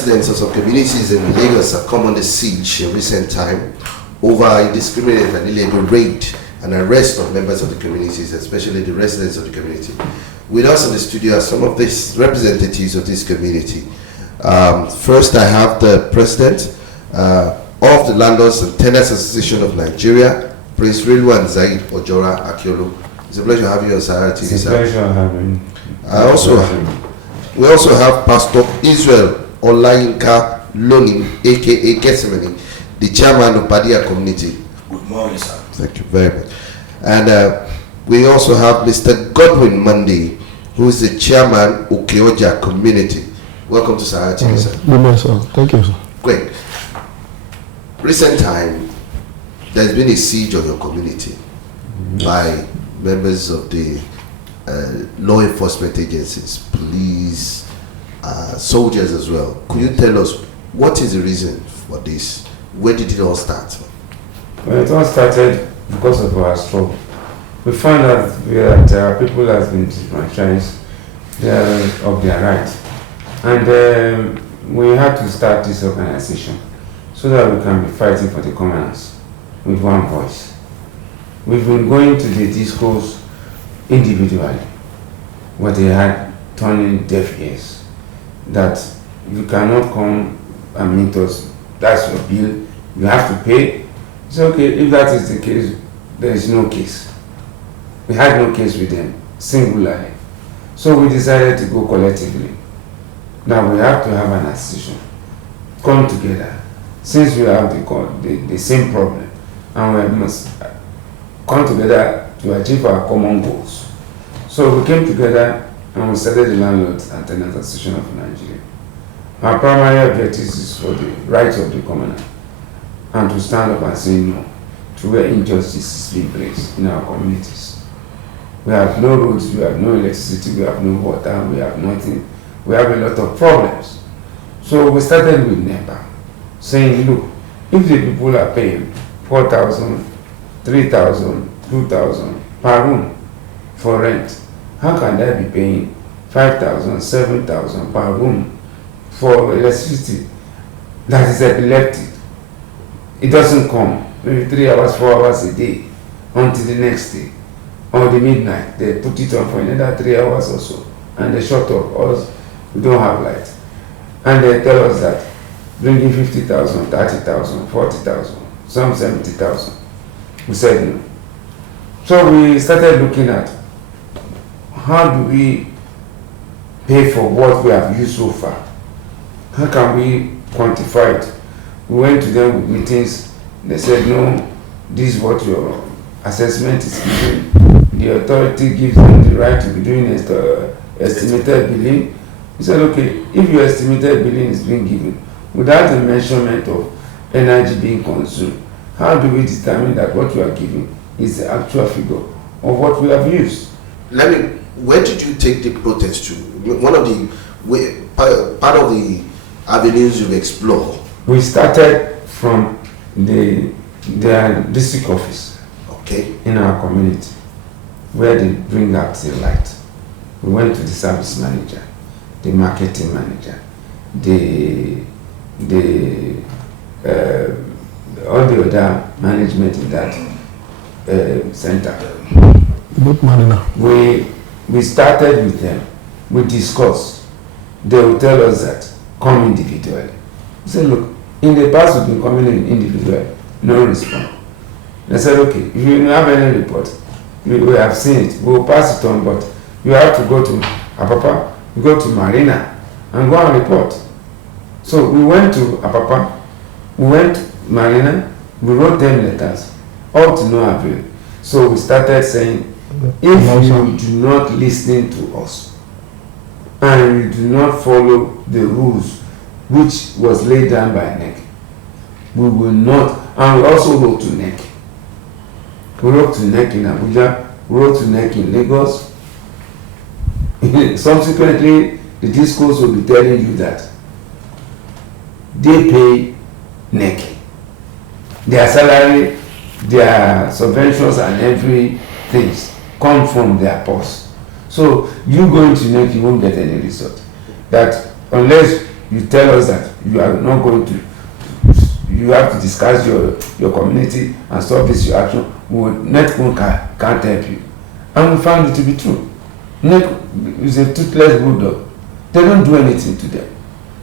residents of some communities in Lagos have come under siege in recent time over indiscriminate and illegal raid and arrest of members of the communities, especially the residents of the community. With us in the studio are some of these representatives of this community. First, I have the president of the Landlords and Tenants Association of Nigeria, Prince Rilwan Zaid Ojora Akiolu. It's a pleasure having you on Sahara TV. It's a pleasure having you. We also have Pastor Israel Olayinka Lonin, aka Getsemani, the chairman of Badia community. Good morning, sir. Thank you very much. And we also have Mr. Godwin Monday, who is the chairman of Okeoja community. Welcome to Sahara TV, sir. Good morning, sir. Thank you, sir. Great. Recent time, there's been a siege of your community by members of the law enforcement agencies, police, soldiers as well. Could you tell us what is the reason for this? Where did it all start? Well, it all started because of our struggle. We found out that people have been disenfranchised of their rights. And we had to start this organization so that we can be fighting for the commoners with one voice. We've been going to the discos individually, where they had turning deaf ears, that you cannot come and meet us, that's your bill, you have to pay. It's okay, if that is the case, there is no case. We had no case with them, singularly. So we decided to go collectively. Now we have to have an association, come together, since we have the same problem, and we must come together to achieve our common goals. So we came together and we started the Landlords and Tenants Association of Nigeria. Our primary objective is for the rights of the commoner and to stand up and say no to where injustice is being placed in our communities. We have no roads, we have no electricity, we have no water, we have nothing. We have a lot of problems. So we started with NEPA, saying, look, if the people are paying 4,000, 3,000, 2,000 per room for rent, how can they be paying 5,000, 7,000 per room for electricity? That is epileptic. It doesn't come maybe 3 hours, 4 hours a day until the next day or the midnight. They put it on for another 3 hours or so, and they shut off us. We don't have light. And they tell us that bringing 50,000, 30,000, 40,000, some 70,000. We said no. So we started looking at how do we pay for what we have used so far? How can we quantify it? We went to them with meetings. They said, no, this is what your assessment is giving. The authority gives them the right to be doing estimated billing. We said, okay, if your estimated billing is being given without the measurement of energy being consumed, how do we determine that what you are giving is the actual figure of what we have used? Where did you take the protest to? One of the part of the avenues you've explored. We started from the district office, okay, in our community, where they bring out the light. We went to the service manager, the marketing manager, all the other management in that center. Good morning. We started with them. We discussed. They will tell us that come individually. We said, look, in the past we've been coming in individually, no response. They said, okay, if you have any report, we have seen it, we'll pass it on, but you have to go to Apapa, you go to Marina, and go and report. So we went to Apapa, we went to Marina, we wrote them letters, all to no avail. So we started saying, if you do not listen to us, and you do not follow the rules which was laid down by NEC, we will not. And we also wrote to NEC. We wrote to NEC in Abuja, we wrote to NEC in Lagos. Subsequently, the discourse will be telling you that they pay NEC. Their salary, their subventions and everything come from their purse. So you going to NEC, you won't get any result. That unless you tell us that you are not going to, you have to discuss your community and stop this your action, NEC can't help you. And we found it to be true. NEC is a toothless bulldog. They don't do anything to them.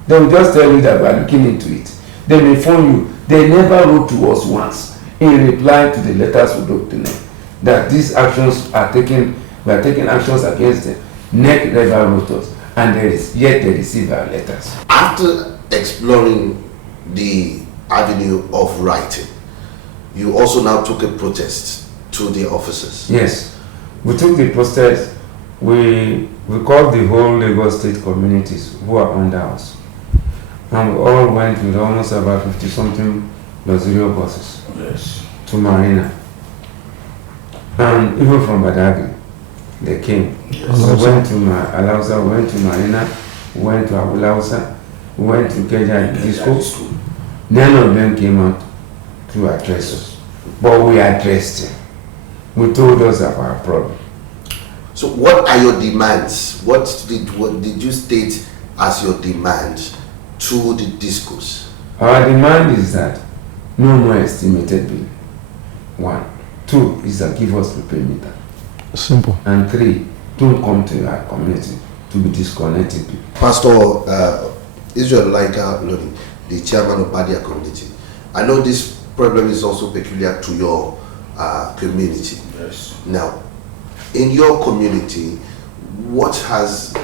They will just tell you that we are looking into it. They may phone you. They never wrote to us once in reply to the letters we wrote to NEC that these actions are taken, we are taking actions against them. NEC never wrote us, and yet they receive our letters. After exploring the avenue of writing, you also now took a protest to the officers. Yes, we took the protest. We called the whole Lagos State communities who are under us, and we all went with almost about 50-something luxurious buses. Yes. To Marina, and even from Badagry, they came. Yes. So we went to Alausa, we went to Marina, we went to Abulausa, we went to Keja Disco. None of them came out to address us, but we addressed them. We told us of our problem. So what are your demands? What did you state as your demands to the discos? Our demand is that no more estimated bill. 1. 2 is that give us prepaid meter. Simple. And 3, don't come to our community to be disconnected people. Pastor Israel Laika Lodi, the chairman of Badia community. I know this problem is also peculiar to your community. Yes. Now, in your community, what has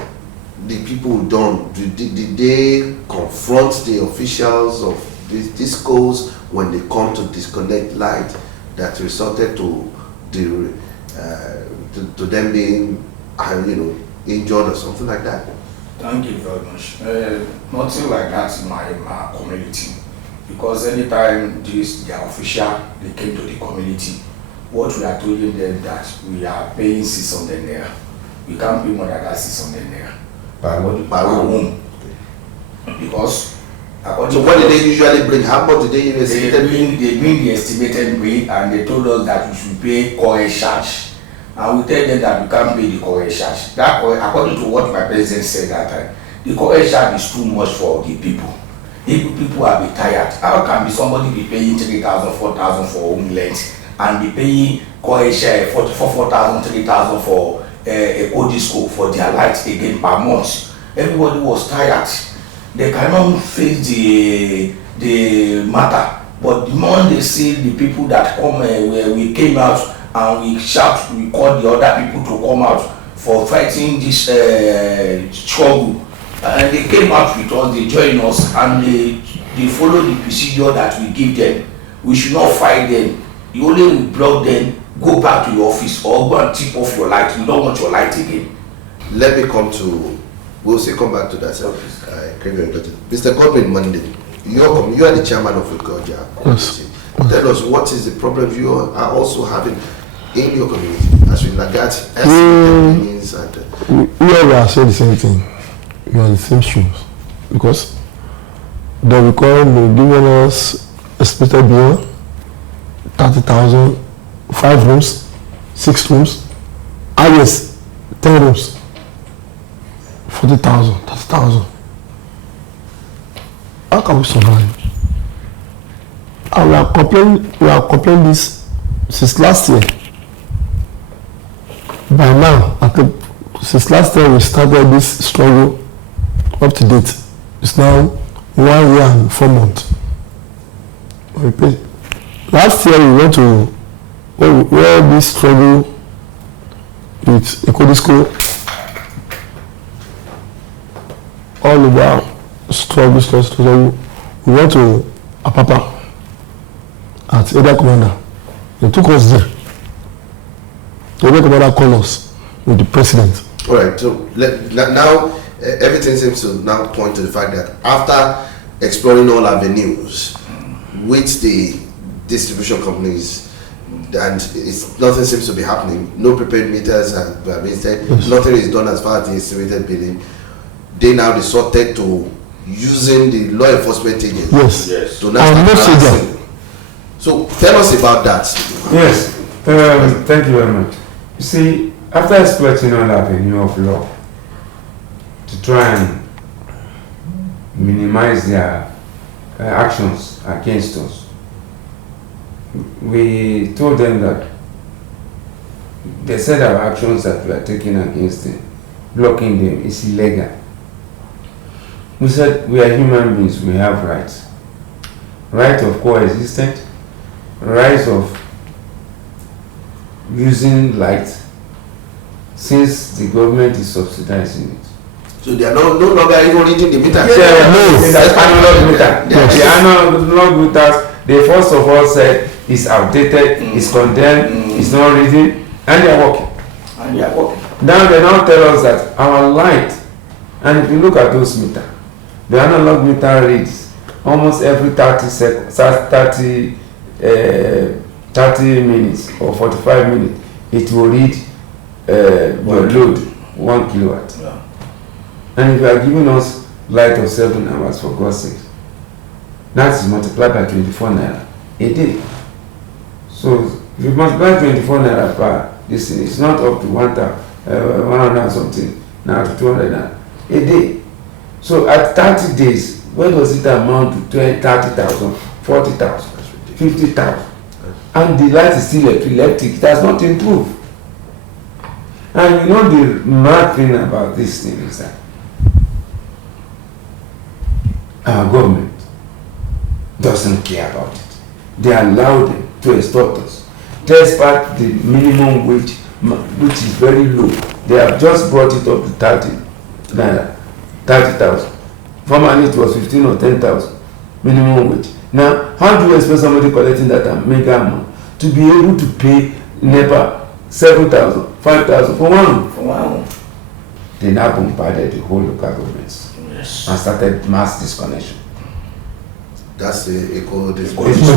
the people done? Did they confront the officials of these discos when they come to disconnect light that resulted to them being injured or something like that? Thank you very much. Nothing like that in my community, because anytime their official they came to the community, what we are telling them that we are paying 600 naira. We can't pay more than that 600 naira per room. Because so what did they usually bring? How much did they estimate? They bring the estimated bill, and they told us that we should pay core charge. And we tell them that we can't pay the core charge. That, according to what my president said that time, the core charge is too much for the people. People are be tired. How can somebody be paying 3,000, 4,000 for home rent and be paying core charge 4,000, 3,000 for a co-disco for their lights again per month? Everybody was tired. They cannot face the matter. But the moment they see the people that come, where we came out and we shout, we call the other people to come out for fighting this struggle. And they came out with us, they joined us, and they follow the procedure that we give them. We should not fight them. You only will block them, go back to your office or go and tip off your light. We don't want your light again. Let me come back to that. Mr. Godwin Monday, you are the chairman of Ukoja. Yes. Tell us what is the problem you are also having in your community as regards means and we are saying the same thing. We are the same shoes, because they will come, they giving us expected bill 30,000, 5 rooms, 6 rooms, highest 10 rooms, 40,000, 30,000. How can we survive? And we are complaining this since last year. By now, since last year we started this struggle up to date. It's now 1 year and 4 months. Last year we went to where this struggle with Eco-Disco, all over struggle. We went to Apapa at Eda Commander. They took us there. The Eda Commander called us with the president. all right, so now everything seems to now point to the fact that after exploring all avenues with the distribution companies, and nothing seems to be happening, no prepaid meters have been installed, nothing is done as far as the estimated billing, they now resorted to using the law enforcement agents to now start harassing. So tell us about that. Yes, thank you very much. You see, after exploiting all avenue of law to try and minimize their actions against us. We told them that the set of actions that we are taking against them, blocking them, is illegal. We said we are human beings, we have rights. Right of coexistence, rights of using light, since the government is subsidizing it. So they are no longer even reading the meter. That's analog meter. The analog meters, they first of all said it's outdated, it's condemned, it's not reading, and they are working. Now they now tell us that our light, and if you look at those meters, the analog meter reads almost every 30 minutes or 45 minutes, it will read your load 1 kilowatt. Yeah. And if you are giving us light of 7 hours, for God's sake, that is multiplied by 24 naira a day. So if you multiply 24 naira per this thing, it's not up to 100 something now to 200 naira a day. So at 30 days, where does it amount to 30,000, 40,000, 50,000? And the light is still electric, it has not improved. And you know the mad thing about this thing is that our government doesn't care about it. They allow them to extort us. Despite the minimum wage, which is very low, they have just brought it up to 30,000. Formerly it was 15 or 10,000 minimum wage. Now, how do you expect somebody collecting that mega amount to be able to pay NEPA 7,000, 5,000 for one? They now bombarded the whole local governments and started mass disconnection. That's the eco disconnection.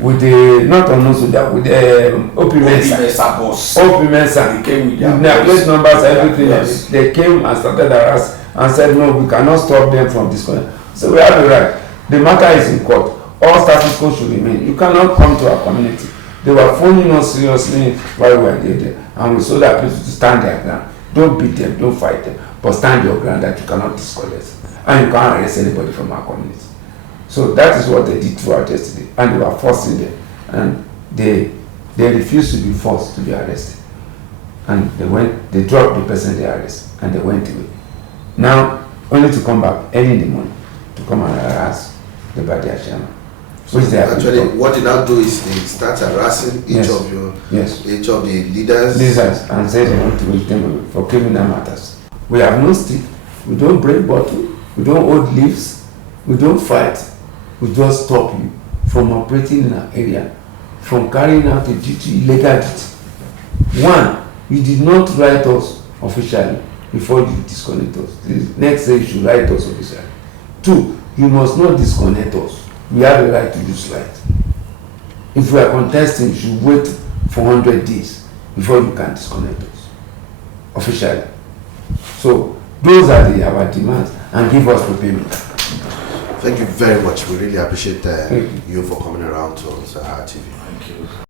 With the not on soldier, with the OP Mensa. They came with their plate numbers, everything. Yes. They came and started harass and said, no, we cannot stop them from disconnection. So we have the right. The matter is in court. All status quo should remain. You cannot come to our community. They were phoning us seriously while we were there, and we told our people to stand their ground. Don't beat them, don't fight them, but stand your ground that you cannot disconnect. And you can't arrest anybody from our community. So that is what they did throughout yesterday, and they were forcing them, and they refused to be forced to be arrested. And they dropped the person they arrested, and they went away. Now, only to come back early in the morning to come and harass the Badia chairman. So actually, what they now do is they start harassing each of the leaders and say they want to make them for criminal matters. We have no stick, we don't break bottle, we don't hold leaves, we don't fight, we just stop you from operating in an area, from carrying out a duty, illegal duty. One, you did not write us officially before you disconnect us. The next day you should write us officially. Two, you must not disconnect us. We have the right to use light. If we are contesting, you should wait for 100 days before you can disconnect us officially. So those are our demands, and give us prepayment. Thank you very much. We really appreciate you for coming around to us, our TV. Thank you.